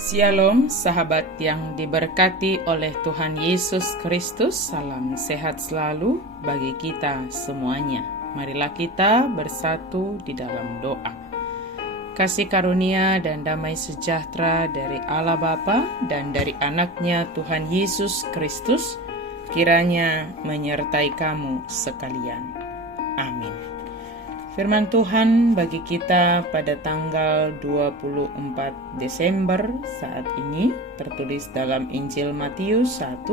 Shalom sahabat yang diberkati oleh Tuhan Yesus Kristus. Salam sehat selalu bagi kita semuanya. Marilah kita bersatu di dalam doa. Kasih karunia dan damai sejahtera dari Allah Bapa dan dari anaknya Tuhan Yesus Kristus kiranya menyertai kamu sekalian. Amin. Firman Tuhan bagi kita pada tanggal 24 Desember saat ini tertulis dalam Injil Matius 1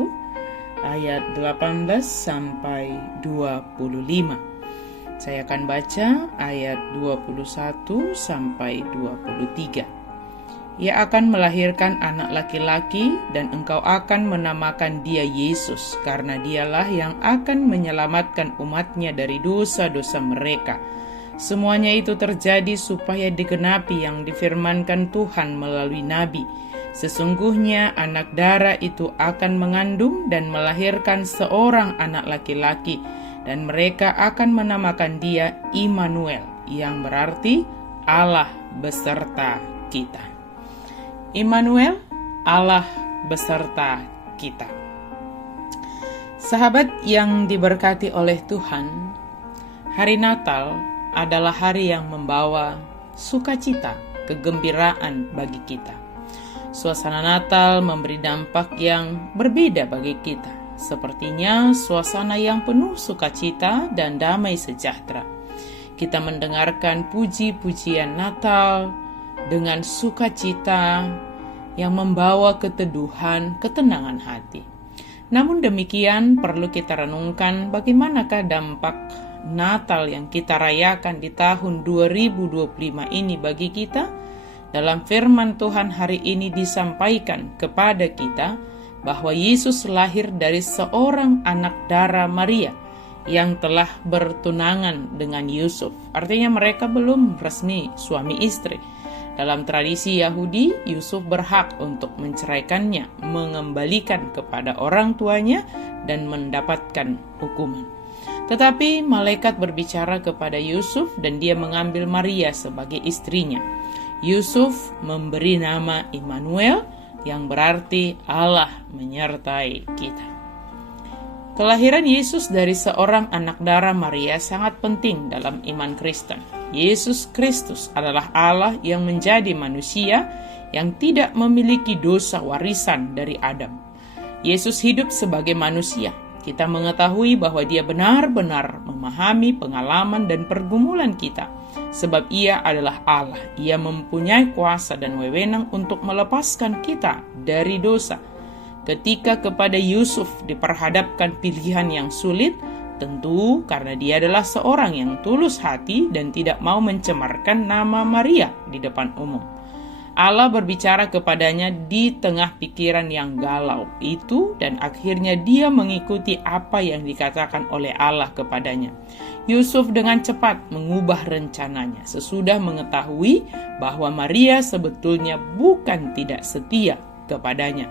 ayat 18 sampai 25. Saya akan baca ayat 21 sampai 23. Ia akan melahirkan anak laki-laki dan engkau akan menamakan dia Yesus, karena dialah yang akan menyelamatkan umatnya dari dosa-dosa mereka. Semuanya itu terjadi supaya digenapi yang difirmankan Tuhan melalui nabi. Sesungguhnya anak darah itu akan mengandung dan melahirkan seorang anak laki-laki, dan mereka akan menamakan dia Immanuel, yang berarti Allah beserta kita. Immanuel, Allah beserta kita. Sahabat yang diberkati oleh Tuhan, hari Natal adalah hari yang membawa sukacita, kegembiraan bagi kita. Suasana Natal memberi dampak yang berbeda bagi kita. Sepertinya suasana yang penuh sukacita dan damai sejahtera. Kita mendengarkan puji-pujian Natal dengan sukacita yang membawa keteduhan, ketenangan hati. Namun demikian perlu kita renungkan bagaimanakah dampak Natal yang kita rayakan di tahun 2025 ini bagi kita. Dalam firman Tuhan hari ini disampaikan kepada kita bahwa Yesus lahir dari seorang anak darah Maria yang telah bertunangan dengan Yusuf. Artinya mereka belum resmi suami istri. Dalam tradisi Yahudi, Yusuf berhak untuk menceraikannya, mengembalikan kepada orang tuanya, dan mendapatkan hukuman. Tetapi malaikat berbicara kepada Yusuf dan dia mengambil Maria sebagai istrinya. Yusuf memberi nama Immanuel yang berarti Allah menyertai kita. Kelahiran Yesus dari seorang anak darah Maria sangat penting dalam iman Kristen. Yesus Kristus adalah Allah yang menjadi manusia yang tidak memiliki dosa warisan dari Adam. Yesus hidup sebagai manusia. Kita mengetahui bahwa dia benar-benar memahami pengalaman dan pergumulan kita. Sebab ia adalah Allah. Ia mempunyai kuasa dan wewenang untuk melepaskan kita dari dosa. Ketika kepada Yusuf diperhadapkan pilihan yang sulit, tentu karena dia adalah seorang yang tulus hati dan tidak mau mencemarkan nama Maria di depan umum. Allah berbicara kepadanya di tengah pikiran yang galau itu dan akhirnya dia mengikuti apa yang dikatakan oleh Allah kepadanya. Yusuf dengan cepat mengubah rencananya sesudah mengetahui bahwa Maria sebetulnya bukan tidak setia kepadanya.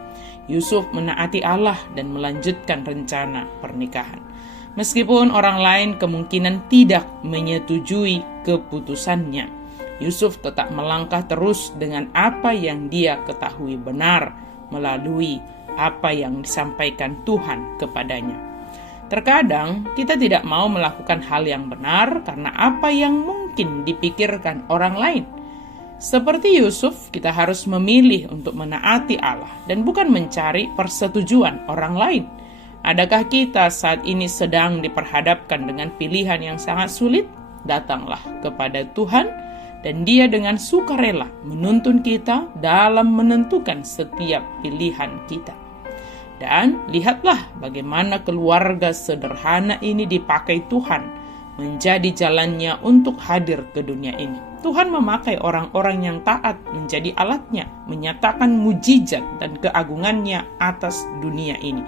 Yusuf menaati Allah dan melanjutkan rencana pernikahan. Meskipun orang lain kemungkinan tidak menyetujui keputusannya, Yusuf tetap melangkah terus dengan apa yang dia ketahui benar melalui apa yang disampaikan Tuhan kepadanya. Terkadang kita tidak mau melakukan hal yang benar karena apa yang mungkin dipikirkan orang lain. Seperti Yusuf, kita harus memilih untuk menaati Allah dan bukan mencari persetujuan orang lain. Adakah kita saat ini sedang diperhadapkan dengan pilihan yang sangat sulit? Datanglah kepada Tuhan dan Dia dengan sukarela menuntun kita dalam menentukan setiap pilihan kita. Dan lihatlah bagaimana keluarga sederhana ini dipakai Tuhan menjadi jalannya untuk hadir ke dunia ini. Tuhan memakai orang-orang yang taat menjadi alatnya, menyatakan mujizat dan keagungannya atas dunia ini.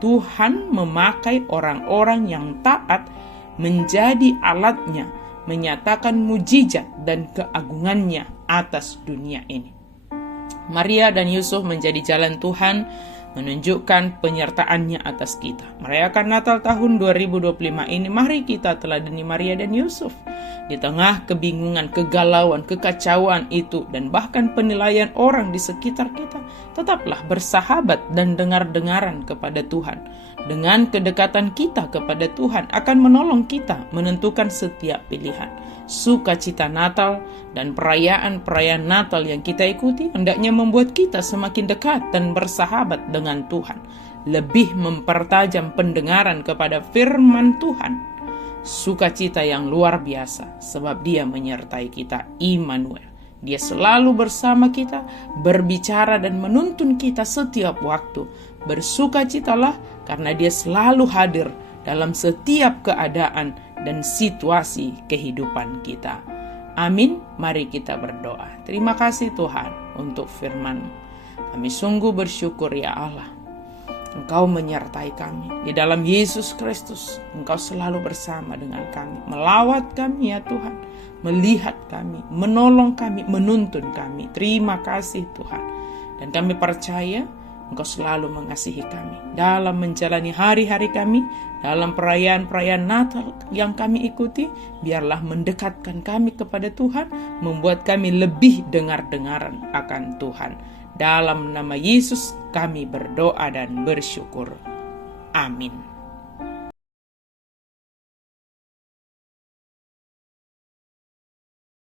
Tuhan memakai orang-orang yang taat menjadi alatnya, menyatakan mujizat dan keagungannya atas dunia ini. Maria dan Yusuf menjadi jalan Tuhan menunjukkan penyertaan-Nya atas kita. Merayakan Natal tahun 2025 ini, mari kita teladani Maria dan Yusuf. Di tengah kebingungan, kegalauan, kekacauan itu, dan bahkan penilaian orang di sekitar kita, tetaplah bersahabat dan dengar-dengaran kepada Tuhan. Dengan kedekatan kita kepada Tuhan akan menolong kita menentukan setiap pilihan. Sukacita Natal dan perayaan-perayaan Natal yang kita ikuti hendaknya membuat kita semakin dekat dan bersahabat dengan Tuhan, lebih mempertajam pendengaran kepada firman Tuhan. Sukacita yang luar biasa, sebab Dia menyertai kita, Immanuel. Dia selalu bersama kita, berbicara dan menuntun kita setiap waktu. Bersukacitalah karena Dia selalu hadir dalam setiap keadaan dan situasi kehidupan kita. Amin. Mari kita berdoa. Terima kasih Tuhan untuk firman-Mu. Kami sungguh bersyukur ya Allah. Engkau menyertai kami. Di dalam Yesus Kristus, Engkau selalu bersama dengan kami. Melawat kami ya Tuhan. Melihat kami, menolong kami, menuntun kami. Terima kasih Tuhan. Dan kami percaya Engkau selalu mengasihi kami. Dalam menjalani hari-hari kami, dalam perayaan-perayaan Natal yang kami ikuti, biarlah mendekatkan kami kepada Tuhan, membuat kami lebih dengar-dengaran akan Tuhan. Dalam nama Yesus kami berdoa dan bersyukur. Amin.